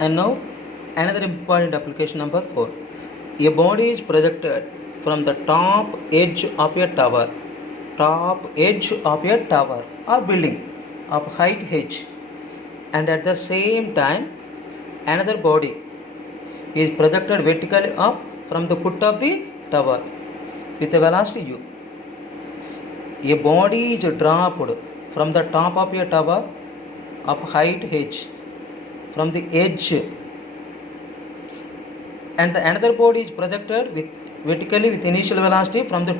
And now another important application number 4. A body is projected from the top edge of a tower or building of height h, and at the same time another body is projected vertically up from the foot of the tower with a velocity u. A body is dropped from the top of a tower of height h from the edge, and the another body is projected vertically with initial velocity from the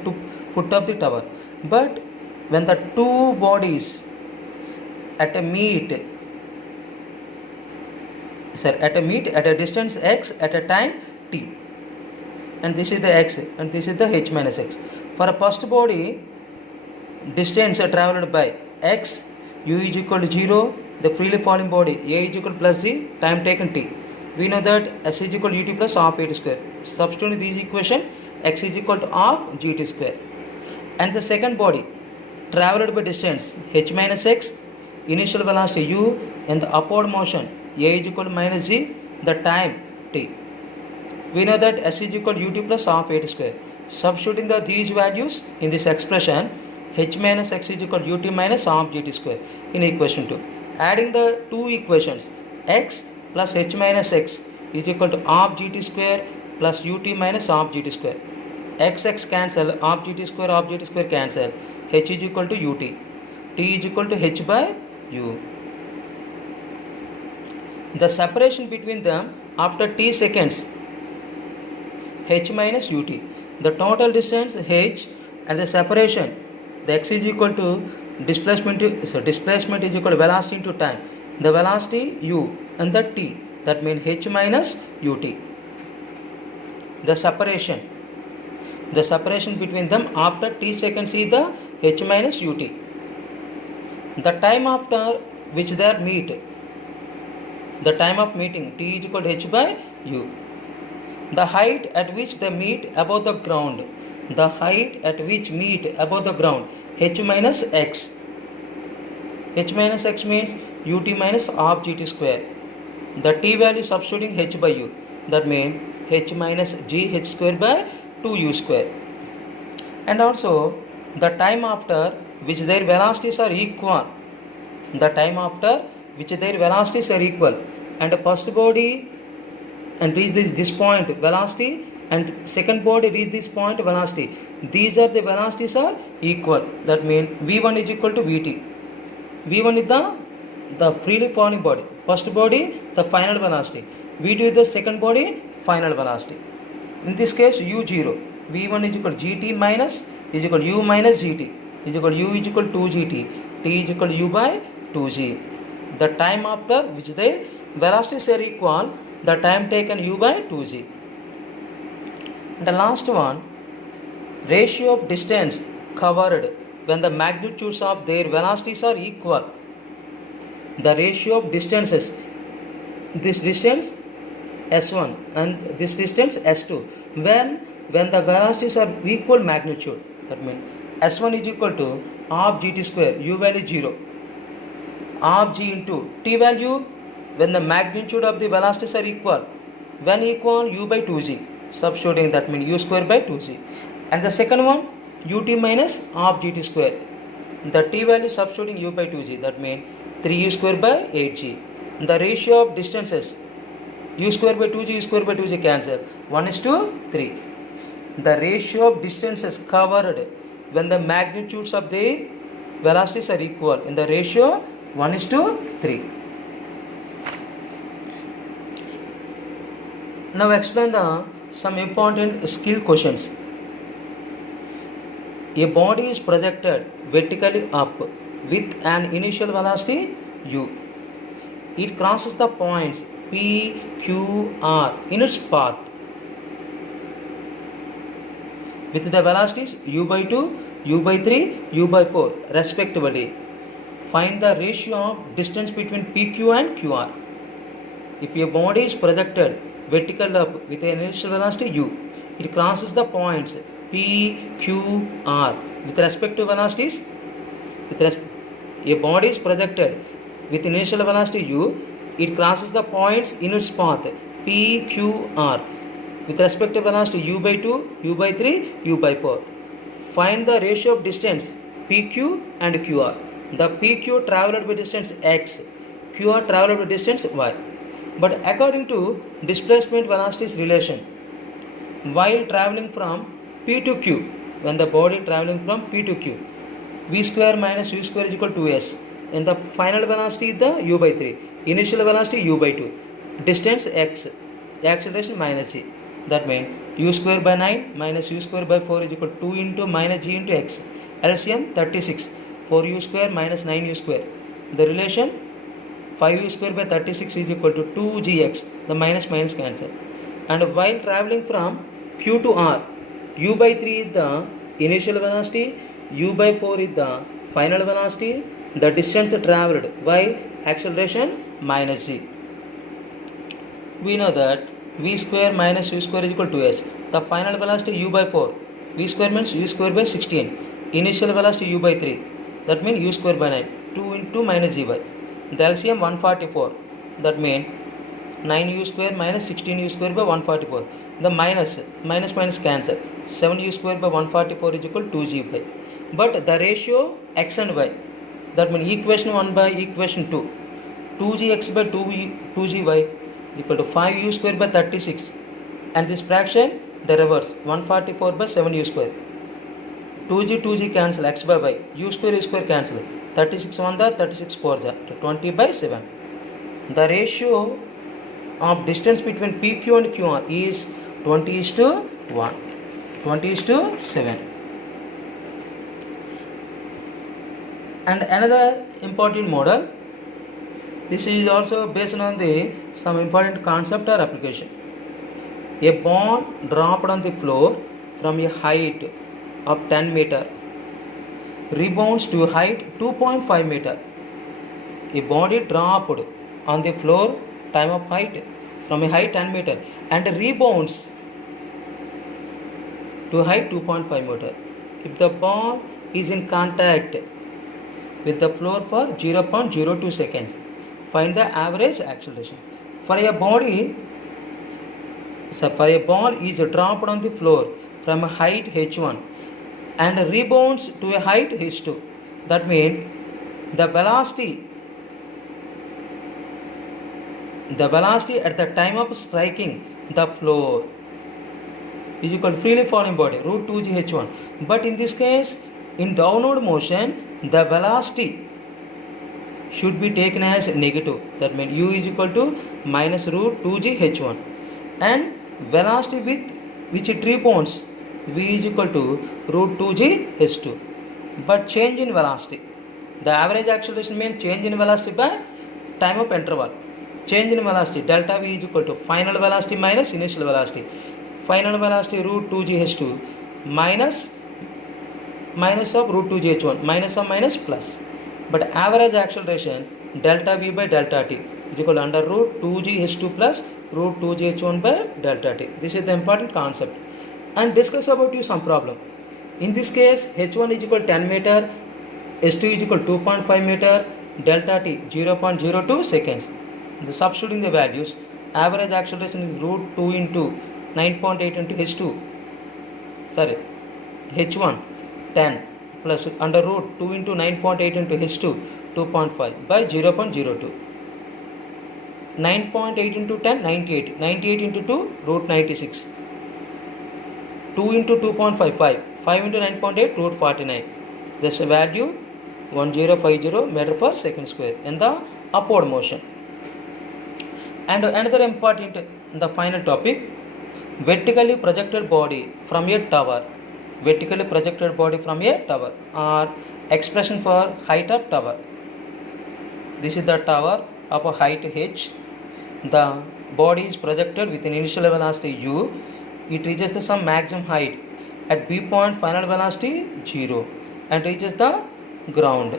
foot of the tower. But when the two bodies at a meet at a distance x at a time t, and this is the x and this is the h minus x. For a first body, distance traveled by x, u is equal to 0, the freely falling body a is equal to plus z, time taken t. We know that s is equal to ut plus half at square. Substituting this equation, x is equal to half gt square. And the second body traveled by distance h minus x, initial velocity u, and the upward motion a is equal to minus z, the time t. We know that s is equal to ut plus half at square. Substituting these values in this expression, h minus x is equal to ut minus half gt square in equation 2. Adding the two equations, x plus h minus x is equal to half gt square plus ut minus half gt square. X cancel, half gt square cancel, h is equal to ut, t is equal to h by u. The separation between them after t seconds, h minus ut. The total distance h and the separation, the x is equal to displacement is equal to velocity into time. The velocity u and the t, that means h minus ut. The separation between them after t seconds is the h minus ut. The time after which they meet, the time of meeting, t is equal to h by u. The height at which they meet above the ground, h minus x. H minus x means ut minus half gt square. The t value substituting h by u, that means h minus gh square by 2u square. And also the time after which their velocities are equal, and the first body and reach this point velocity, and second body reach this point velocity, these are the velocities are equal, that means v1 is equal to vt. v1 is the freely falling body, first body the final velocity, v2 is the second body final velocity. In this case u0, v1 is equal to gt minus is equal to u minus gt is equal to u is equal to 2gt, t is equal to u by 2g. The time after which their velocities are equal, the time taken u by 2g. And the last one, ratio of distance covered when the magnitudes of their velocities are equal. The ratio of distances, this distance s1 and this distance s2, when the velocities are equal magnitude, that means s1 is equal to half gt square, u value 0, half g into t value when the magnitude of the velocities are equal, when equal u by 2g, substituting that means u square by 2g. And the second one ut minus half gt square, the t value substituting u by 2g, that means 3u square by 8g. The ratio of distances, u square by 2g cancel, 1:3. The ratio of distances covered when the magnitudes of the velocities are equal, in the ratio 1:3. Now explain some important skill questions. A body is projected vertically up with an initial velocity u. It crosses the points P, Q, R in its path with the velocities u by 2, u by 3, u by 4 respectively. Find the ratio of distance between PQ and QR. If a body is projected vertical up with an initial velocity u, it crosses the points P, Q, R with respect to velocities. A body is projected with initial velocity u, it crosses the points in its path P, Q, R with respect to velocity u by 2, u by 3, u by 4. Find the ratio of distance PQ and QR. The PQ traveled by distance x, QR traveled by distance y. But according to displacement velocities relation, while traveling from P to Q, when the body traveling from P to Q, v square minus u square is equal to s, and the final velocity is the u by 3, initial velocity u by 2, distance x, acceleration minus g. That means u square by 9 minus u square by 4 is equal to 2 into minus g into x. LCM 36, 4u square minus 9u square. The relation 5u square by 36 is equal to 2gx. The minus minus cancel. And while traveling from Q to R, u by 3 is the initial velocity, u by 4 is the final velocity, the distance travelled, y, acceleration minus g. We know that v square minus u square is equal to s. The final velocity u by 4. V square means u square by 16. Initial velocity u by 3. That means u square by 9. 2 into minus gy. The LCM 144. That means 9u square minus 16u square by 144. The minus cancel. 7u square by 144 is equal to 2g by. But the ratio x and y. That means equation 1 by equation 2. 2gx by 2gy is equal to 5u square by 36. And this fraction, the reverse, 144 by 7u square. 2g cancel, x by y, u square cancel. 36 1 the 36 4 the 20 by 7. The ratio of distance between PQ and QR is 20 is to 1, 20 is to 7. And another important model, this is also based on the some important concept or application. A ball dropped on the floor from a height of 10 meter rebounds to a height 2.5 meter. A body dropped on the floor time of height from a height 10 meter and rebounds to height 2.5 meter. If the ball is in contact with the floor for 0.02 seconds, find the average acceleration. For a ball is dropped on the floor from a height h1 and rebounds to a height h2. That means the velocity at the time of striking the floor is equal to freely falling body root 2g h1. But in this case, in downward motion, the velocity should be taken as negative. That means u is equal to minus root 2g h1, and velocity with which it rebounds, v is equal to root 2g h2. But change in velocity, the average acceleration means change in velocity by time of interval. Change in velocity, delta v is equal to final velocity minus initial velocity. Final velocity root 2g h2 minus of root 2g h1, minus of minus plus. But average acceleration delta v by delta t is equal to under root 2g h2 plus root 2g h1 by delta t. This is the important concept. And discuss about you some problem. In this case, h1 is equal to 10 meter, h2 is equal to 2.5 meter, delta t 0.02 seconds. The substituting the values, average acceleration is root 2 into 9.8 into h1 10 plus under root 2 into 9.8 into h2 2.5 by 0.02. 9.8 into 10 98, 98 into 2 root 96, 2 into 2.5 5, 5 into 9.8 root 49. This value 1050 meter per second square in the upward motion. And another important, the final topic, vertically projected body from a tower. Vertically projected body from a tower, or expression for height of tower. This is the tower of a height h. The body is projected with an initial velocity u. It reaches the some maximum height at b point, final velocity 0, and reaches the ground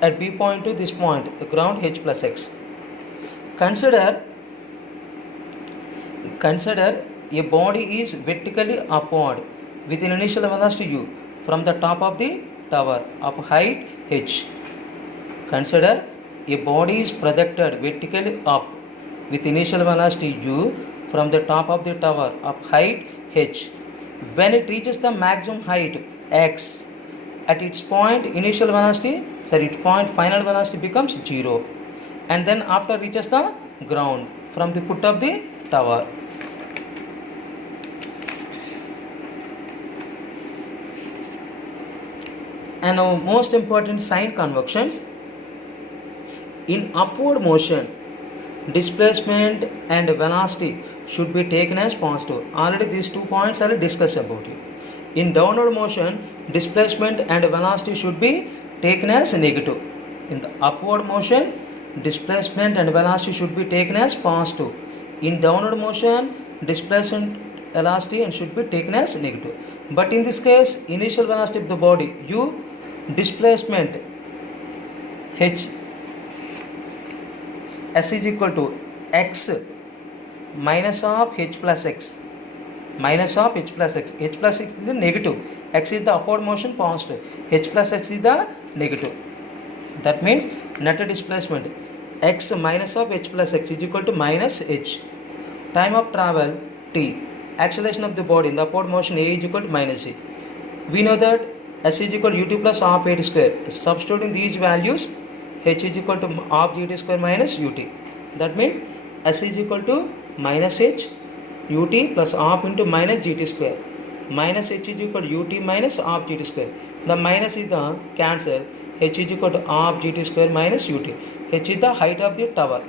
at b point to this point, the ground h plus x. Consider a body is vertically upward with an initial velocity u from the top of the tower of height h. Consider a body is projected vertically up with initial velocity u from the top of the tower of height h. When it reaches the maximum height x, at its point final velocity becomes 0, and then after reaches the ground from the foot of the tower. And now most important sign conventions. In upward motion, displacement and velocity should be taken as positive. Already these 2 points are discussed about it. In downward motion, displacement and velocity should be taken as negative. In the upward motion, displacement and velocity should be taken as positive. In downward motion, displacement, velocity and should be taken as negative. But in this case, initial velocity of the body u, displacement h, s is equal to x minus of h plus x, minus of h plus x. H plus x is the negative, x is the upward motion positive, h plus x is the negative. That means net displacement x minus of h plus x is equal to minus h. Time of travel t, acceleration of the body in the upward motion a is equal to minus g. We know that s is equal to ut plus half a t square. Substituting these values, h is equal to half gt square minus ut. That means s is equal to minus h ut plus half into minus gt square. Minus h is equal to ut minus half gt square. The minus is the cancel. H is equal to half gt square minus ut. H is the height of the tower.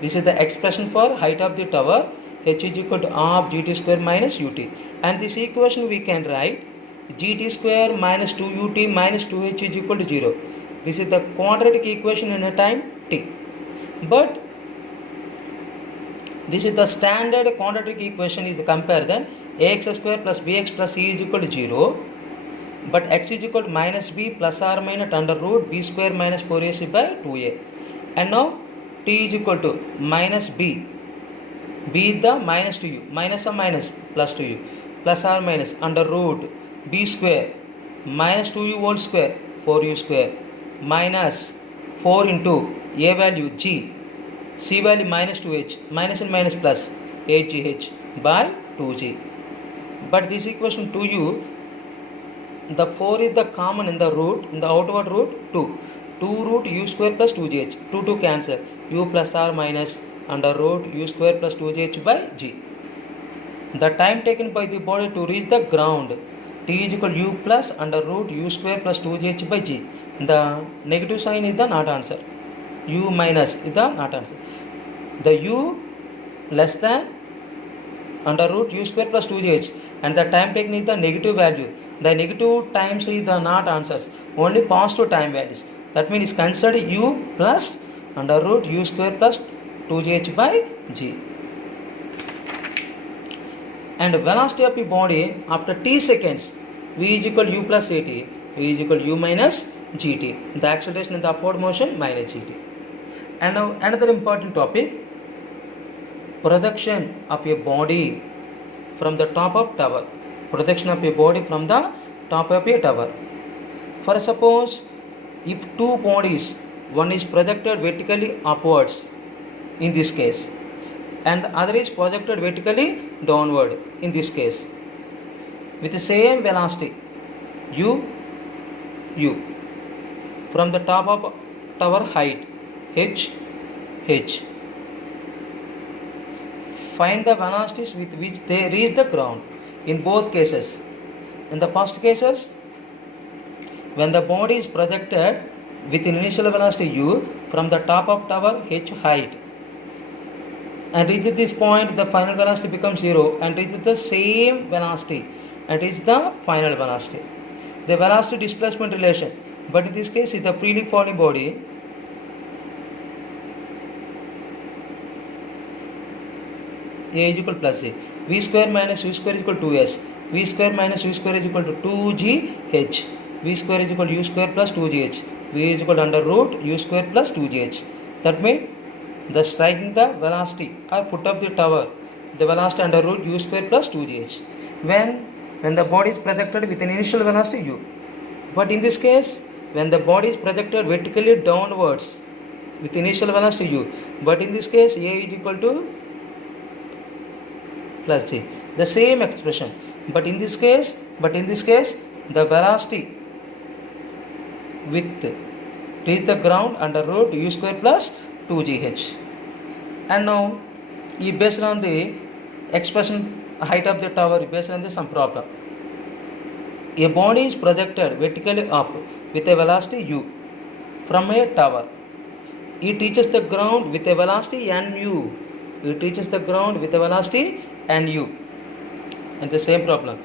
This is the expression for height of the tower. H is equal to half gt square minus ut. And this equation we can write gt square minus 2ut minus 2h is equal to 0. This is the quadratic equation in a time t. But this is the standard quadratic equation is the comparison ax square plus bx plus c is equal to 0. But x is equal to minus b plus or minus under root b square minus 4ac by 2a. And now t is equal to minus b. B is the minus to u, minus or minus plus to u, plus or minus under root b square minus 2u whole square 4u square minus 4 into a value g, c value minus 2h, minus and minus plus 8gh by 2g. But this equation 2u, the 4 is the common in the root, in the outward root 2. 2 root u square plus 2gh, 2 cancel, u plus or minus under root u square plus 2gh by g. The time taken by the body to reach the ground, t is equal to u plus under root u square plus 2gh by g. The negative sign is the not answer. U minus is the not answer. The u less than under root u square plus 2gh and the time taken is the negative value. The negative times is the not answers. Only positive time values. That means it's considered u plus under root u square plus 2gh by g. And velocity of the body after t seconds, v is equal to u plus at, v is equal to u minus gt. The acceleration in the upward motion minus gt. And now another important topic, projection of a body from the top of tower. Projection of a body from the top of a tower. For suppose if two bodies, one is projected vertically upwards in this case and the other is projected vertically downward in this case with the same velocity u from the top of tower height h. Find the velocities with which they reach the ground in both cases. In the first cases, when the body is projected with initial velocity u from the top of tower h height and reaches this point, the final velocity becomes 0 and reaches the same velocity and is the final velocity. The velocity displacement relation, but in this case is the freely falling body. A is equal to plus a. V square minus u square is equal to 2s. V square minus u square is equal to 2gh. V square is equal to u square plus 2gh. V is equal to under root u square plus 2gh. That means the striking the velocity or foot of the tower, the velocity under root u square plus 2gh. When the body is projected with an initial velocity u. But in this case, when the body is projected vertically downwards with initial velocity u, but in this case a is equal to plus g, the same expression, but in this case the velocity with reach the ground under root u square plus 2gh. And now based on the expression height of the tower, based on the some problem, a body is projected vertically up with a velocity u from a tower. It reaches the ground with a velocity nu. It reaches the ground with a velocity nu. And the same problem,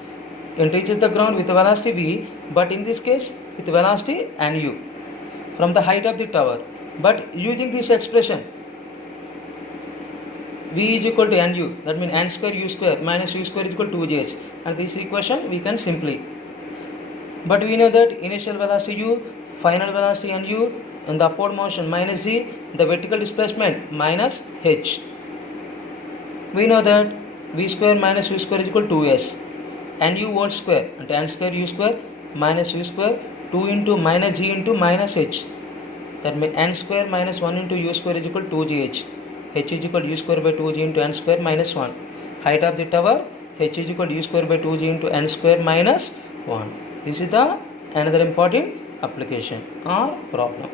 it reaches the ground with a velocity v, but in this case with velocity nu from the height of the tower. But using this expression, v is equal to nu, that means n square u square minus u square is equal to 2gh, and this equation we can simply. But we know that initial velocity u, final velocity nu, and the upward motion minus g, the vertical displacement minus h. We know that v square minus u square is equal to 2s, nu whole square, and n square u square minus u square 2 into minus g into minus h, that means n square minus 1 into u square is equal to 2gh. H is equal to u square by 2g into n square minus 1. Height of the tower, h is equal to u square by 2g into n square minus 1. This is the another important application or problem.